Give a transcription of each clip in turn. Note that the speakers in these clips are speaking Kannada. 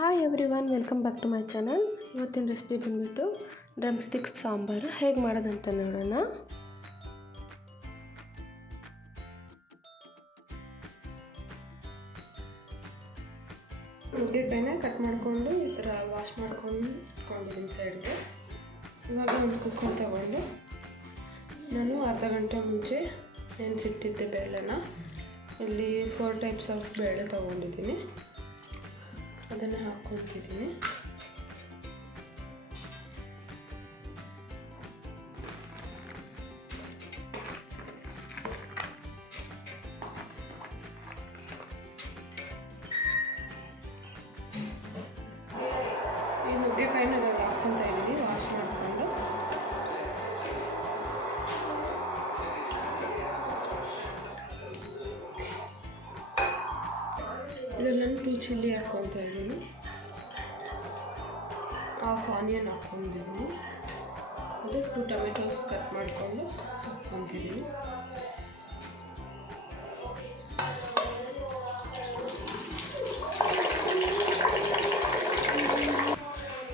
Hi everyone, welcome back to my channel. ಇವತ್ತಿನ ರೆಸಿಪಿ ಬಂದ್ಬಿಟ್ಟು ಡ್ರಮ್ ಸ್ಟಿಕ್ಸ್ ಸಾಂಬಾರು ಹೇಗೆ ಮಾಡೋದಂತ ನೋಡೋಣ. ನುಗ್ಗೆಕಾಯಿನ ಕಟ್ ಮಾಡಿಕೊಂಡು ಈ ಥರ ವಾಶ್ ಮಾಡ್ಕೊಂಡು ಇಟ್ಕೊಂಡಿದ್ದೀನಿ ಸೈಡ್ಗೆ. ಇವಾಗ ಒಂದು ಕುಕ್ಕರ್ ತಗೊಂಡು ನಾನು ಅರ್ಧ ಗಂಟೆ ಮುಂಚೆ ನೆನೆಸಿಟ್ಟಿದ್ದೆ ಬೇಳೆನ. ಇಲ್ಲಿ 4 ಟೈಪ್ಸ್ ಆಫ್ ಬೇಳೆ ತೊಗೊಂಡಿದ್ದೀನಿ, ಅದನ್ನು ಹಾಕ್ಕೊತಿದ್ದೀನಿ. ಈ ನುಗ್ಗೆಕಾಯಿನ ಅದರಲ್ಲಿ ಹಾಕ್ಕೊತಾ ಇದ್ದೀನಿ ವಾಶ್ ಮಾಡಿಕೊಂಡು. ಇದರಲ್ಲಿ ನಾನು 2 ಚಿಲ್ಲಿ ಹಾಕ್ಕೊತಾ ಇದ್ದೀನಿ, ಹಾಫ್ ಆನಿಯನ್ ಹಾಕ್ಕೊಂಡಿದ್ದೀನಿ, ಮತ್ತು 2 ಟೊಮೆಟೊಸ್ ಕಟ್ ಮಾಡಿಕೊಂಡು ಹಾಕ್ಕೊತಿದ್ದೀನಿ.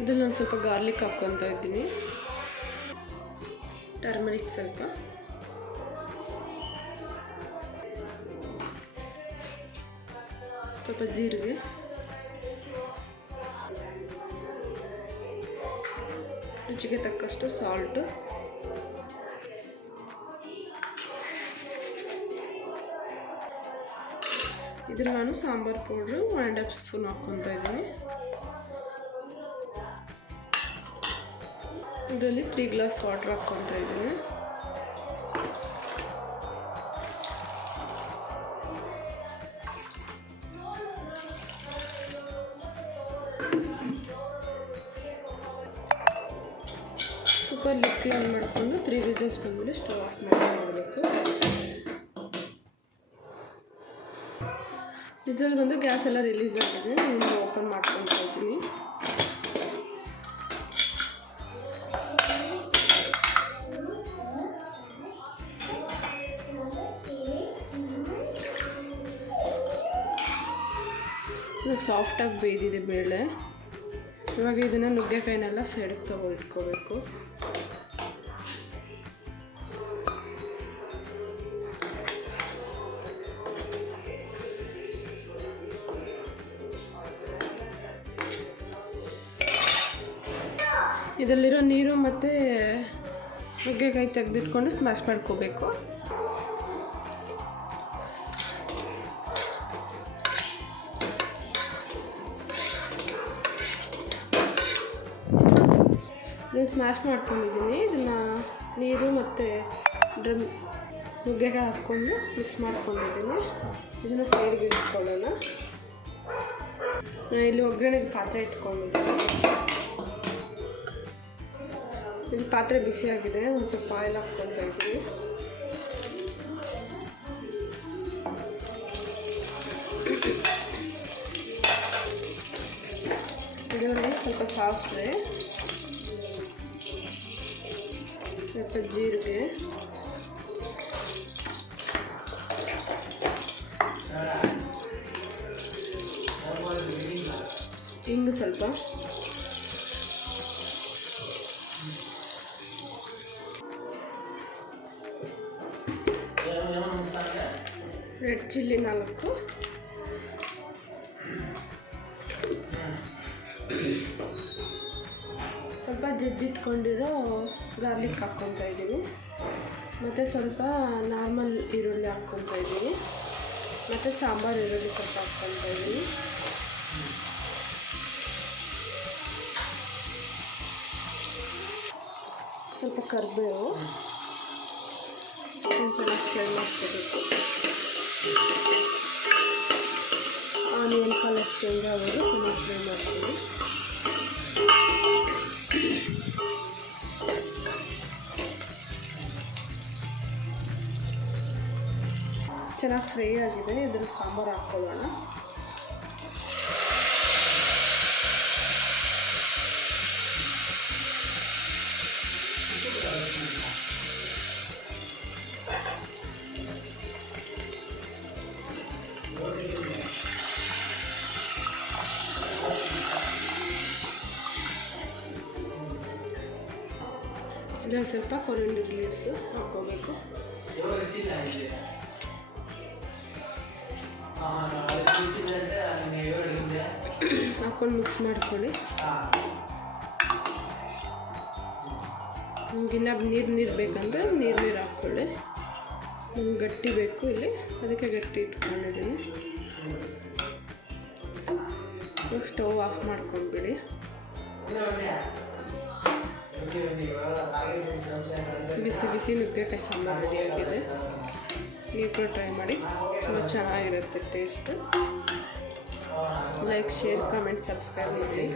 ಇದನ್ನು ನಾನು ಸ್ವಲ್ಪ ಗಾರ್ಲಿಕ್ ಹಾಕ್ಕೊತಾ ಇದ್ದೀನಿ, ಟರ್ಮರಿಕ್ ಸ್ವಲ್ಪ, ಸ್ವಲ್ಪ ಜೀರಿಗೆ, ರುಚಿಗೆ ತಕ್ಕಷ್ಟು ಸಾಲ್ಟು, ಇದ್ರಲ್ಲಿ ನಾನು ಸಾಂಬಾರು ಪೌಡ್ರು 1.5 ಸ್ಪೂನ್ ಹಾಕ್ಕೊತಾ ಇದ್ದೀನಿ. ಇದರಲ್ಲಿ 3 ಗ್ಲಾಸ್ ವಾಟರ್ ಹಾಕ್ಕೊತಾ ಇದ್ದೀನಿ. ಕುಕ್ಕರ್ ಲಿಡ್ ಕ್ಲೋಸ್ ಮಾಡಿಕೊಂಡು 3 ವಿಸಿಲ್ಸ್ ಬಂದಮೇಲೆ ಸ್ಟವ್ ಆಫ್ ಮಾಡಬೇಕು. ವಿಸಿಲ್ ಬಂದು ಗ್ಯಾಸ್ ಎಲ್ಲ ರಿಲೀಸ್ ಆಗಿದೆ. ನಾನು ಓಪನ್ ಮಾಡ್ಕೊತಾ ಇದ್ದೀನಿ. ಸಾಫ್ಟಾಗಿ ಬೇಯ್ದಿದೆ ಬೇಳೆ. ಇವಾಗ ಇದನ್ನು ನುಗ್ಗೆಕಾಯಿನೆಲ್ಲ ಸೈಡಿಗೆ ಇಟ್ಕೋಬೇಕು. ಇದರಲ್ಲಿರೋ ನೀರು ಮತ್ತು ನುಗ್ಗೆಕಾಯಿ ತೆಗೆದಿಟ್ಕೊಂಡು ಸ್ಮ್ಯಾಶ್ ಮಾಡ್ಕೋಬೇಕು. ಇದನ್ನು ಸ್ಮ್ಯಾಶ್ ಮಾಡ್ಕೊಂಡಿದ್ದೀನಿ. ಇದನ್ನು ನೀರು ಮತ್ತು ನುಗ್ಗೆಕಾಯಿ ಹಾಕ್ಕೊಂಡು ಮಿಕ್ಸ್ ಮಾಡ್ಕೊಂಡಿದ್ದೀನಿ. ಇದನ್ನು ಸೈಡ್ಗೆ ಇಟ್ಕೊಳ್ಳೋಣ. ಇಲ್ಲಿ ಒಗ್ಗರಣೆಗೆ ಪಾತ್ರೆ ಇಟ್ಕೊಂಡಿದ್ದೀನಿ. ಇಲ್ಲಿ ಪಾತ್ರೆ ಬಿಸಿಯಾಗಿದೆ, ಒಂದು ಸ್ವಲ್ಪ ಆಯಿಲ್ ಹಾಕ್ಕೊತಾ ಇದ್ದೀನಿ. ಇದರಲ್ಲಿ ಸ್ವಲ್ಪ ಸಾಸಿವೆ, ಸ್ವಲ್ಪ ಜೀರಿಗೆ, ಇಂಗು ಸ್ವಲ್ಪ, ರೆಡ್ ಚಿಲ್ಲಿ 4, ಸ್ವಲ್ಪ ಜಜ್ಜಿಟ್ಕೊಂಡಿರೋ ಗಾರ್ಲಿಕ್ ಹಾಕ್ಕೊತಾ ಇದ್ದೀನಿ, ಮತ್ತು ಸ್ವಲ್ಪ ನಾರ್ಮಲ್ ಈರುಳ್ಳಿ ಹಾಕ್ಕೊತಾ ಇದ್ದೀನಿ, ಮತ್ತು ಸಾಂಬಾರು ಈರುಳ್ಳಿ ಸ್ವಲ್ಪ ಹಾಕ್ಕೊತಾ ಇದ್ದೀನಿ. ಸ್ವಲ್ಪ ಕರಿಬೇವು, ಚೆನ್ನಾಗಿ ಫ್ರೈ ಮಾಡ್ಕೋಬೇಕು. ಆನಿಯನ್ ಕಲರ್ ಚೇಂಜ್ ಆಗೋದು ಚೆನ್ನಾಗಿ ಫ್ರೈ ಮಾಡ್ತೀನಿ. ಚೆನ್ನಾಗಿ ಫ್ರೈ ಆಗಿದೆ. ಇದ್ರಲ್ಲಿ ಸಾಂಬಾರು ಹಾಕ್ಕೊಳ್ಳೋಣ. ಇದರಲ್ಲಿ ಸ್ವಲ್ಪ ಕೊರಿಯಂಡರ್ ಲೀವ್ಸು ಹಾಕ್ಕೋಬೇಕು. ಹಾಕ್ಕೊಂಡು ಮಿಕ್ಸ್ ಮಾಡ್ಕೊಳ್ಳಿ. ನಿಮಗಿನ್ನ ನೀರು ಬೇಕಂದರೆ ನೀರು ಹಾಕ್ಕೊಳ್ಳಿ. ನಮ್ಗೆ ಗಟ್ಟಿ ಬೇಕು ಇಲ್ಲಿ, ಅದಕ್ಕೆ ಗಟ್ಟಿ ಇಟ್ಕೊಂಡಿದ್ದೀನಿ. Stove off ಮಾಡ್ಕೊಂಡ್ಬಿಡಿ. ಬಿಸಿ ಬಿಸಿ ನುಗ್ಗೆಕಾಯಿ ಸಾಂಬಾರು ರೆಡಿಯಾಗಿದೆ. ನೀವು ಕೂಡ ಟ್ರೈ ಮಾಡಿ, ತುಂಬ ಚೆನ್ನಾಗಿರುತ್ತೆ taste. Like, share, comment, subscribe ಮಾಡಿ.